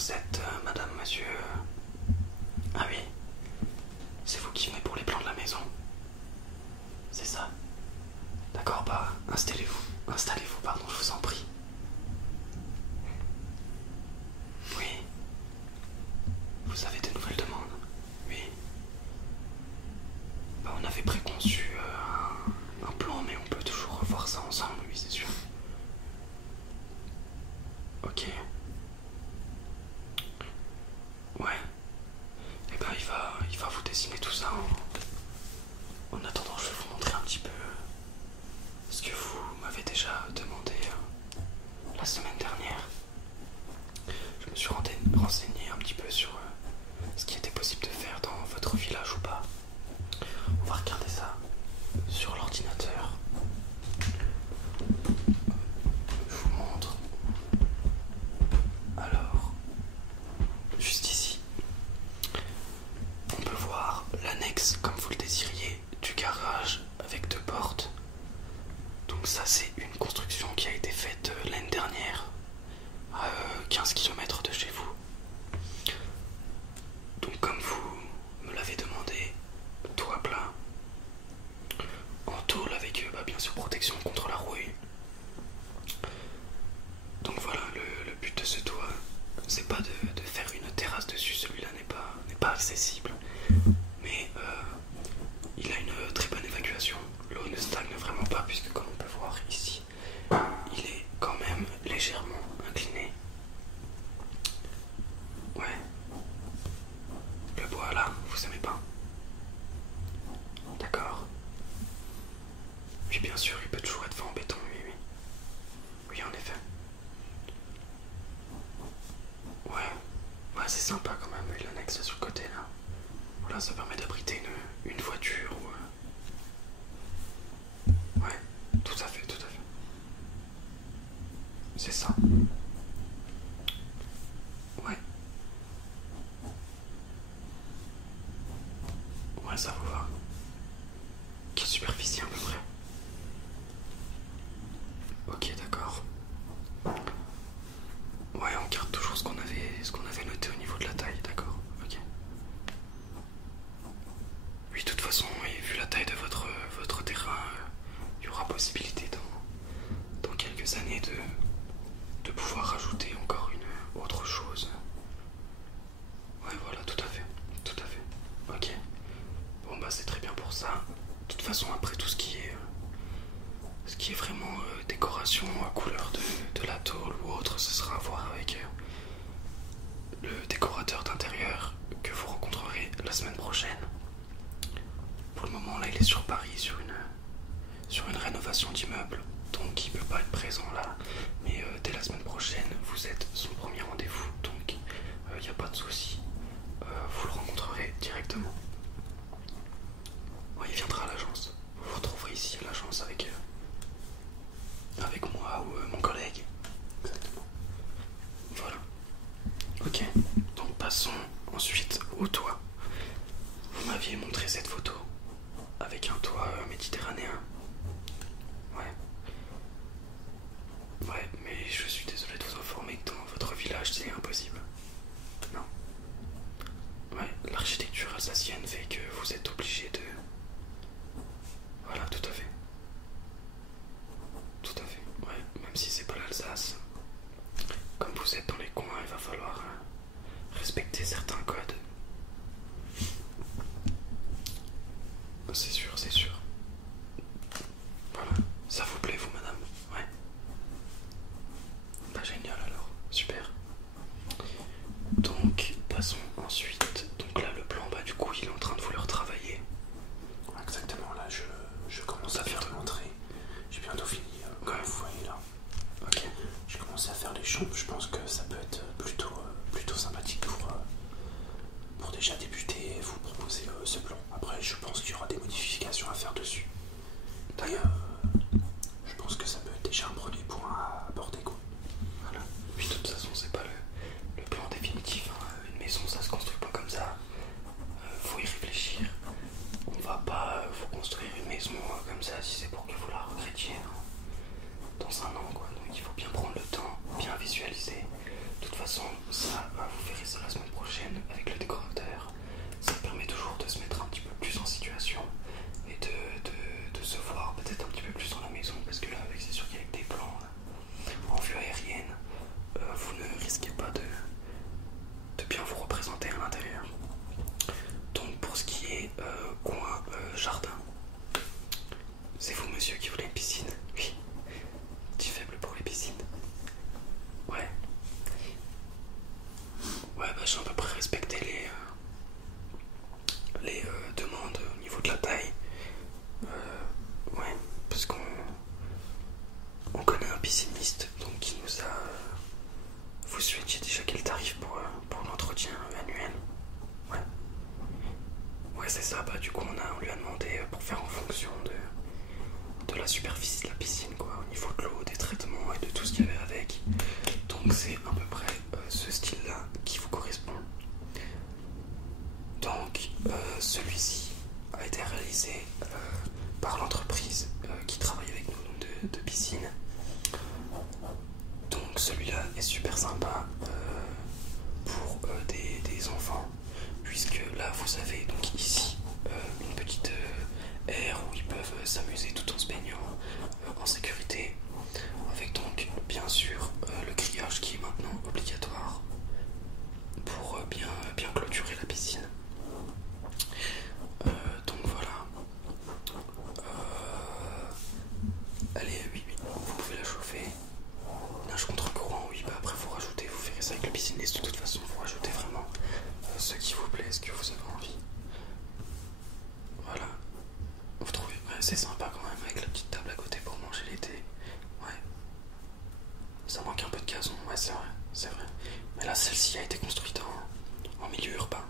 Vous êtes madame, monsieur... Ah oui, c'est vous qui venez pour les plans de la maison. C'est ça. D'accord, bah installez-vous. Installez-vous, pardon, je vous en prie. Oui. Vous avez de nouvelles demandes? Oui. Bah, on avait préconçu un plan, mais on peut toujours revoir ça ensemble, oui, c'est sûr. Ok. Ouais. Et ben il va vous dessiner tout ça. En attendant, je vais vous montrer un petit peu ce que vous m'avez déjà demandé la semaine dernière. Je me suis renseigné un petit peu sur ce qui était possible de faire dans votre village ou pas. On va regarder ça sur l'ordinateur. Je vous montre. Alors, juste ici, on peut voir l'annexe comme vous le désiriez du garage avec 2 portes. Donc ça, c'est une construction qui a été faite l'année dernière à 15 km de chez vous. Donc comme vous me l'avez demandé, toit plat, en tôle avec bien sûr protection contre la rouille. Donc voilà, le but de ce toit, c'est pas de faire une terrasse dessus, celui-là n'est pas accessible. Mais il a une très bonne évacuation. L'eau ne stagne vraiment pas puisque comme on peut voir ici, il est quand même légèrement incliné. Ouais. Le bois là, vous aimez pas? D'accord. Oui, bien sûr, il peut toujours être fait en béton, oui, oui. Oui, en effet. Ouais, c'est sympa quand même, oui, l'annexe sur le côté là. Voilà, ça permet d'abriter une voiture ou... Ouais, tout à fait, tout à fait. C'est ça. Ouais. Ouais, ça vous va. Quelle superficie à peu près? Ok, d'accord. Ouais, on garde toujours ce qu'on avait noté au niveau de la taille, d'accord. Ok. Oui, de toute façon, oui, vu la taille de votre terrain, il y aura possibilité dans quelques années de pouvoir rajouter encore une autre chose. Ouais, voilà, tout à fait. Tout à fait. Ok. Bon, bah, c'est très bien pour ça. De toute façon, après tout ce qui est vraiment décoration à couleur de la tôle ou autre, ce sera à voir avec le décorateur d'intérieur que vous rencontrerez la semaine prochaine. Pour le moment, là, il est sur Paris sur une rénovation d'immeuble, donc il ne peut pas être présent là. Mais dès la semaine prochaine, vous êtes son premier rendez-vous, donc il n'y a pas de souci. Vous le rencontrerez directement. Ouais, il viendra à l'agence. Vous vous retrouverez ici à l'agence avec moi ou mon collègue. Exactement. Voilà. Ok. Donc passons ensuite au toit. Vous m'aviez montré cette photo avec un toit méditerranéen. Ouais. Ouais, mais je suis désolé de vous informer que dans votre village c'est impossible. Non. Ouais, l'architecture alsacienne fait que vous êtes obligé de... Voilà, tout à fait. Tout à fait, ouais, même si c'est pas l'Alsace. Comme vous êtes dans les coins, il va falloir respecter certains codes. C'est sûr, c'est sûr. Voilà, ça vous plaît vous madame? Ouais. Bah génial alors, super. Donc passons ensuite. Donc là le plan, bah du coup il est en train de vous le retravailler. Exactement, là je commence à faire l'entrée. J'ai bientôt fini, comme vous voyez là. Ok. J'ai commencé à faire les chambres, je pense que ça peut être plutôt sympathique pour déjà débuter et vous proposer ce plan. Après je pense qu'il y aura des modifications à faire dessus. D'ailleurs, je pense que ça peut être déjà un premier point à aborder quoi. Voilà. Puis de toute façon c'est pas le plan définitif, hein. Une maison ça se construit pas comme ça. Faut y réfléchir. On va pas vous construire une maison comme ça si c'est pour que vous la regrettiez dans un an quoi. Donc il faut bien prendre le temps, bien visualiser. De toute façon façon, ça, vous verrez ça la semaine prochaine avec le décorateur. Ça permet toujours de se mettre un petit peu plus en situation et de se voir peut-être un petit peu plus dans la maison, parce que là, c'est sûr qu'avec des plans en vue aérienne, vous ne risquez pas de bien vous représenter à l'intérieur. Donc pour ce qui est coin jardin, c'est vous monsieur qui voulez une piscine? Oui. Petit faible pour les piscines. Ouais. Ouais, bah j'ai à peu près respecté les demandes au niveau de la taille. Ouais, parce qu'on connaît un pisciniste, donc qui nous a... vous souhaitiez déjà quel tarif pour l'entretien annuel? Ouais. Ouais, c'est ça, bah du coup on lui a demandé pour faire en fonction de la superficie de la piscine, quoi, au niveau de l'eau, des traitements et de tout ce qu'il y avait avec. Donc c'est à peu près ce style-là qui vous correspond. Donc celui-ci a été réalisé par l'entreprise qui travaille avec nous de piscine. Donc celui-là est super sympa pour des enfants, puisque là vous avez donc ici une petite aire où ils peuvent s'amuser tout en se baignant en sécurité, avec donc bien sûr le grillage qui est maintenant obligatoire pour bien clôturer la piscine. Donc voilà. Allez, oui, vous pouvez la chauffer. Nage contre courant, oui, bah après faut rajouter, vous verrez ça avec le pisciniste de toute façon, vous rajoutez vraiment ce qui vous plaît, ce que vous avez envie. Voilà. Vous trouvez? Ouais, c'est sympa quand même avec la petite table à côté pour manger l'été. Ouais. Ça manque un peu de gazon, ouais c'est vrai, c'est vrai. Mais là celle-ci a été construite en milieu urbain.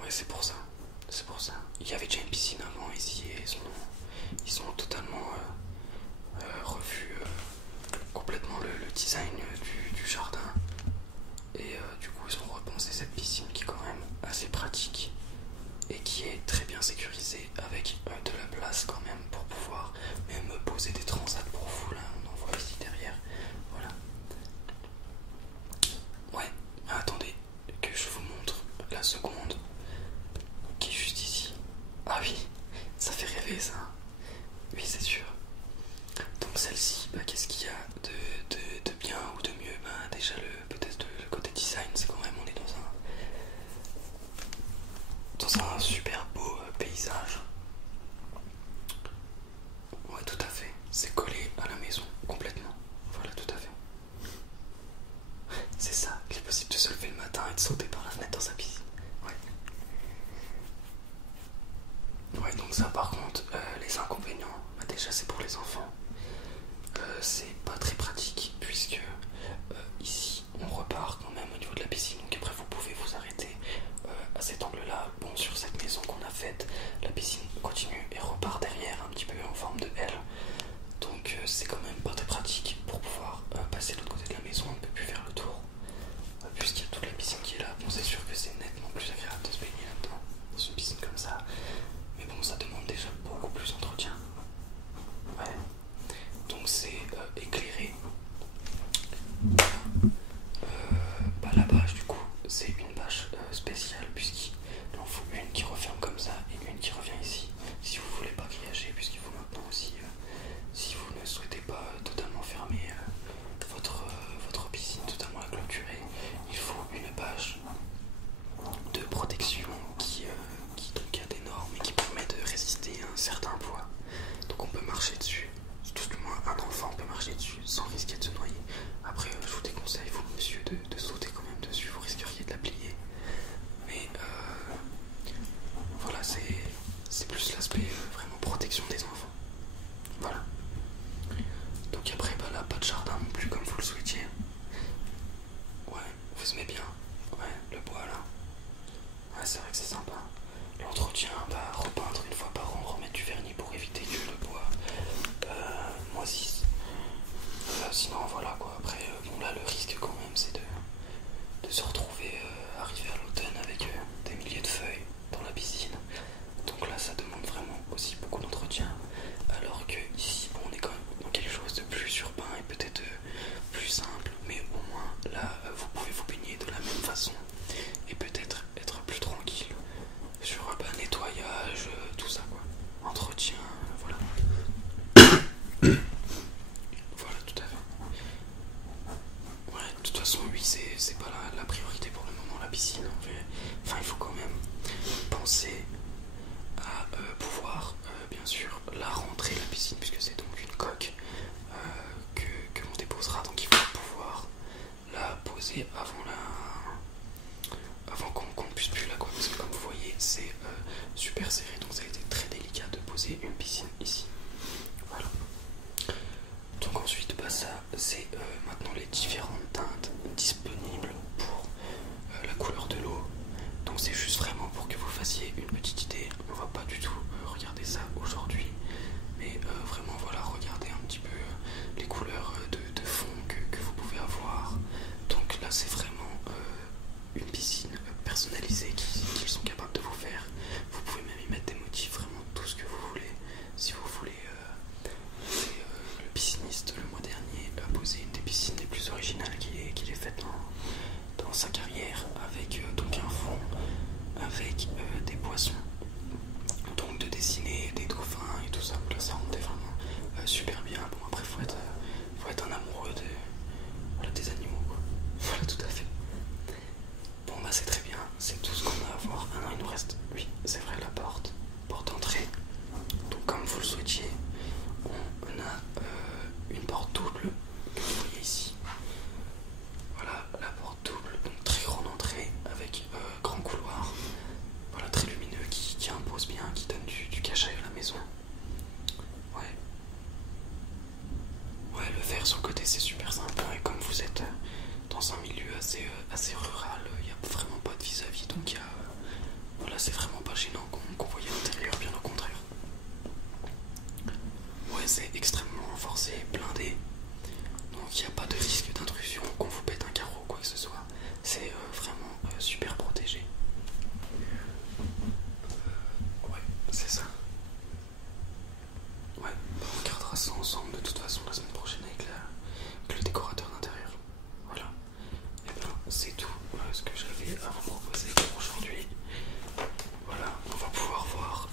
Ouais, c'est pour ça. C'est pour ça. Il y avait déjà une piscine avant ici et ils ont totalement revu complètement le design du jardin. Et du coup ils ont repensé cette piscine qui est quand même assez pratique et qui est très bien sécurisée avec de la place quand même pour pouvoir même poser des transats pour vous. Là on en voit ici derrière. Voilà. Ouais, mais attendez que je vous montre la seconde qui est juste ici. Ah oui, ça fait rêver ça. Oui, c'est sûr. Donc celle-ci, bah, qu'est-ce qu'il y a de bien ou de mieux? Bah, déjà peut-être le côté design, c'est quand même, on est dans un super beau paysage. Ouais, tout à fait. C'est De toute façon, oui, c'est pas la priorité pour le moment, la piscine. Enfin, il faut quand même penser à pouvoir, bien sûr, la rentrer, la piscine, puisque c'est donc une coque que l'on déposera. Donc il faut pouvoir la poser avant qu'on ne puisse plus la quoi. Parce que comme vous voyez, c'est super serré, donc ça a été très délicat de poser une piscine ici. Voilà. Donc ensuite, ça c'est maintenant les différentes teintes disponibles pour la couleur de l'eau. Donc c'est juste vraiment pour que vous fassiez une petite idée. On va pas du tout regarder ça aujourd'hui, mais vraiment voilà, regardez un petit peu les couleurs de fond que vous pouvez avoir. Donc là c'est vraiment une piscine personnalisée qu'ils sont capables de vous faire. Vous pouvez même y mettre des motifs, vraiment tout ce que vous voulez. Si vous voulez, le pisciniste le mois dernier a posé une des piscines les plus originales qu'il ait faites dans sa carrière, avec donc un fond avec des poissons, donc de dessiner des dauphins et tout ça. Là ça rendait vraiment super bien. Bon après faut être un amoureux des animaux quoi. Voilà, tout à fait. Bon bah c'est très bien, c'est tout ce qu'on a à voir. Ah non, il nous reste, oui c'est vrai, la porte d'entrée. Donc comme vous le souhaitiez, on a une porte double que vous voyez ici. Voilà la porte double, donc très grande entrée avec grand couloir. Voilà, très lumineux, qui impose bien, qui donne du cachet à la maison. Ouais, le verre sur le côté c'est super sympa, et comme vous êtes dans un milieu assez rural, il n'y a vraiment pas de vis-à-vis, donc voilà, c'est vraiment pas gênant qu'on voit à l'intérieur, bien au contraire. Ouais, c'est extrêmement renforcé, blindé, donc il n'y a pas de risque d'intrusion, qu'on vous pète un carreau ou quoi que ce soit. C'est vraiment super protégé. Ouais, c'est ça. Ouais, on regardera ça ensemble de toute façon la semaine prochaine avec le décorateur d'intérieur. Voilà. Et bien c'est tout ce que j'avais à vous proposer pour aujourd'hui. Voilà, on va pouvoir voir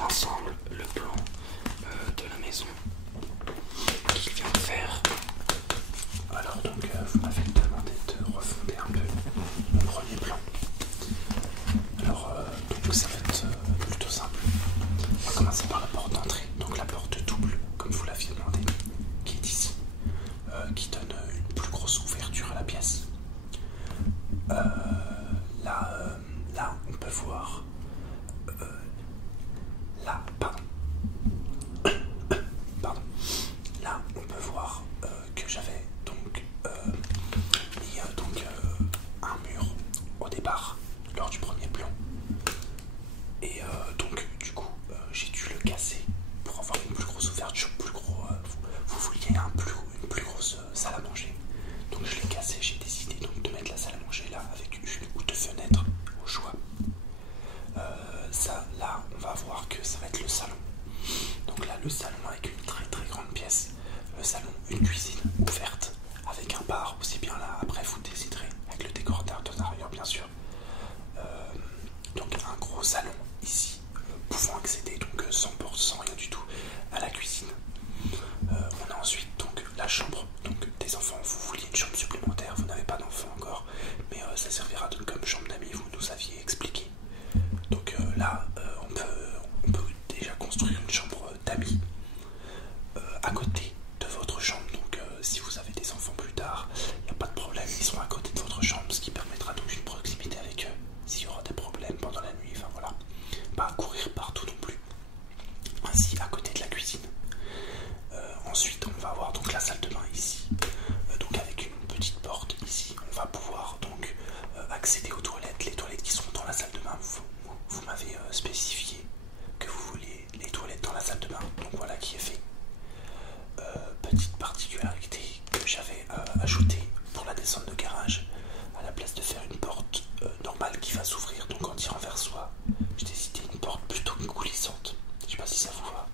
ensemble le plan de la maison qu'il vient de faire. Alors donc vous m'avez demandé de refonder un peu mon premier plan. Alors donc ça va être plutôt simple. On va commencer par la porte d'entrée, donc la porte double comme vous l'aviez demandé, qui est ici, qui donne une plus grosse ouverture à la pièce. Là on peut voir là on peut voir que j'avais donc mis un mur au départ lors du premier plan, et donc du coup j'ai dû le casser pour avoir une plus grosse ouverture, plus gros. Vous vouliez une plus grosse salle à manger, donc je l'ai cassé. J'ai décidé donc de mettre la salle à manger là avec une ou deux fenêtres au choix. Ça là on va voir que ça va être le salon. Donc là le salon avec une très très grande pièce, le salon, une cuisine ouverte avec un bar aussi bien là, après vous déciderez avec le décorateur d'intérieur bien sûr. Donc un gros salon ici, pouvant accéder donc sans porte, sans rien du tout à la cuisine. On a ensuite donc la chambre donc des enfants. Vous vouliez une chambre supplémentaire, vous n'avez pas d'enfants encore, mais ça servira donc comme chambre d'amis, vous nous aviez expliqué. Donc là on peut déjà construire une chambre d'amis à côté de votre chambre. Donc si vous avez des enfants plus tard, il n'y a pas de problème, ils sont à côté de votre chambre, ce qui permettra donc une proximité avec eux s'il y aura des problèmes pendant la nuit. Enfin voilà, pas courir partout non plus. Ainsi à côté de la cuisine. Ensuite on va avoir donc la salle de bain ici, donc avec une petite porte ici. On va pouvoir donc accéder aux toilettes, les toilettes qui sont dans la salle de bain. Vous m'avez spécifié que vous vouliez les toilettes dans la salle de bain, donc voilà qui est fait. Petite particularité que j'avais ajoutée pour la descente de garage, à la place de faire une porte normale qui va s'ouvrir donc en tirant vers soi, j'ai décidé une porte plutôt coulissante. Je sais pas si ça vous va.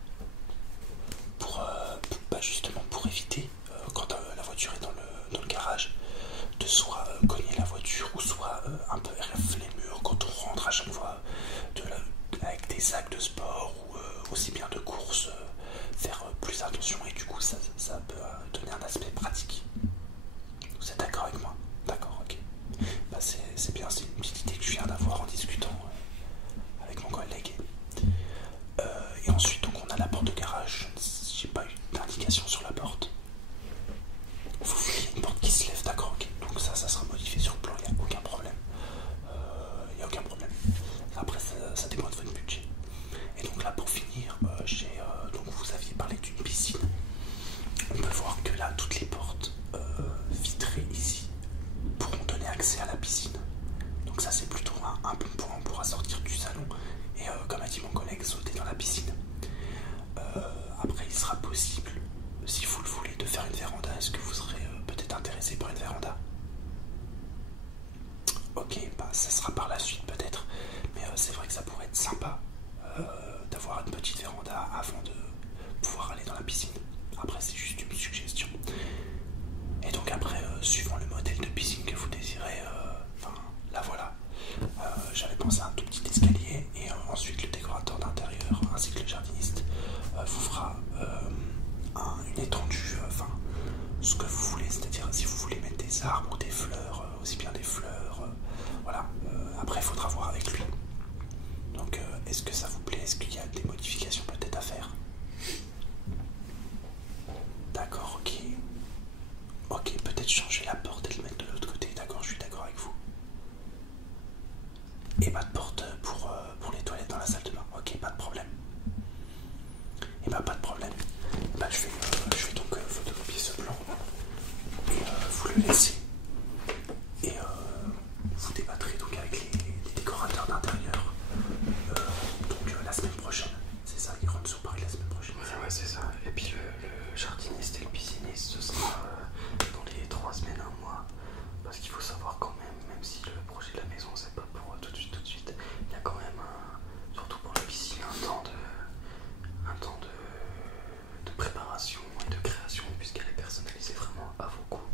Justement pour éviter quand la voiture est dans le garage de soit cogner la voiture ou soit un peu rafler les murs quand on rentre à chaque fois avec des sacs de sport ou aussi bien de course, faire plus attention, et du coup ça peut donner un aspect pratique. Vous êtes d'accord avec moi? véranda. Ok, bah ça sera par la suite peut-être, mais c'est vrai que ça pourrait être sympa d'avoir une petite véranda avant de pouvoir aller dans la piscine. Après c'est juste une suggestion. Et donc après, suivant le modèle de piscine que vous désirez, là voilà, j'avais pensé à un tout petit escalier et ensuite le décorateur d'intérieur ainsi que le jardiniste vous fera une étendue, ce que vous voulez, c'est-à-dire si vous voulez mettre des arbres ou des fleurs, aussi bien des fleurs, voilà. Après, il faudra voir avec lui. Donc, est-ce que ça vous plaît? Est-ce qu'il y a des modifications peut-être à faire? D'accord, ok. Ok, peut-être changer la porte et le mettre de l'autre côté. D'accord, je suis d'accord avec vous. Et pas de porte pour les toilettes dans la salle de bain. Ok, pas de problème. Et bah pas de problème. Bah je vais donc photocopier ce plan et vous le laissez. Et vous débattrez donc avec les décorateurs d'intérieur la semaine prochaine. C'est ça, ils rentrent sur Paris la semaine prochaine. Ouais, c'est ça. Et puis le jardiniste et le pisciniste, ce sera dans les 3 semaines, 1 mois. Parce qu'il faut savoir quand même si le projet de la maison c'est pas pour tout de suite, il y a quand même surtout pour la piscine un temps de préparation et de création puisqu'elle est personnalisée vraiment à vos goûts.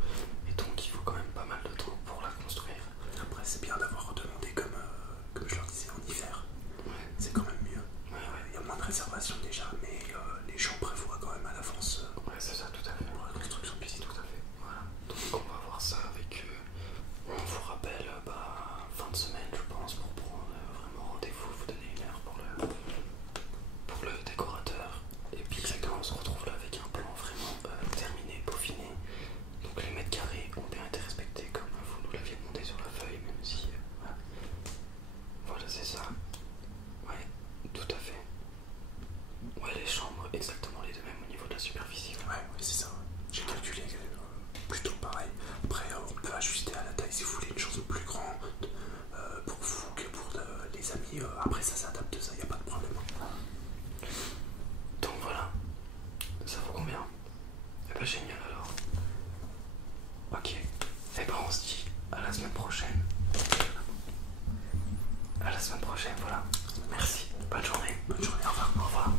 Et donc il faut quand même pas mal de temps pour la construire. Après c'est bien d'avoir demandé comme je leur disais en hiver. Ouais. C'est quand même mieux. Ouais. Il y a moins de réservations déjà, mais les gens prévoient quand même à l'avance. Ouais, c'est ça, tout à fait. Pour la construction de piscine, tout à fait. Voilà. Donc on va voir ça avec eux. On vous rappelle fin de semaine je pense pour prendre vraiment rendez-vous, vous donner 1 heure pour le décorateur. Et puis exactement on se retrouve là avec un plan vraiment terminé, peaufiné. Donc les mètres carrés ont bien été respectés comme vous nous l'aviez demandé sur la feuille, même si voilà c'est ça. Ouais, tout à fait. Ouais, les chambres exactement les deux mêmes au niveau de la superficie. Ouais, c'est ça. J'ai calculé plutôt pareil. Après, on peut ajuster à la taille si vous voulez une chose plus grande pour vous que pour les amis. Après, ça s'adapte, ça, y a pas de problème. Donc voilà, ça vous convient? Eh ben génial alors. Ok, et ben on se dit à la semaine prochaine. À la semaine prochaine, voilà. Merci, bonne journée. Bonne journée, au revoir. Au revoir.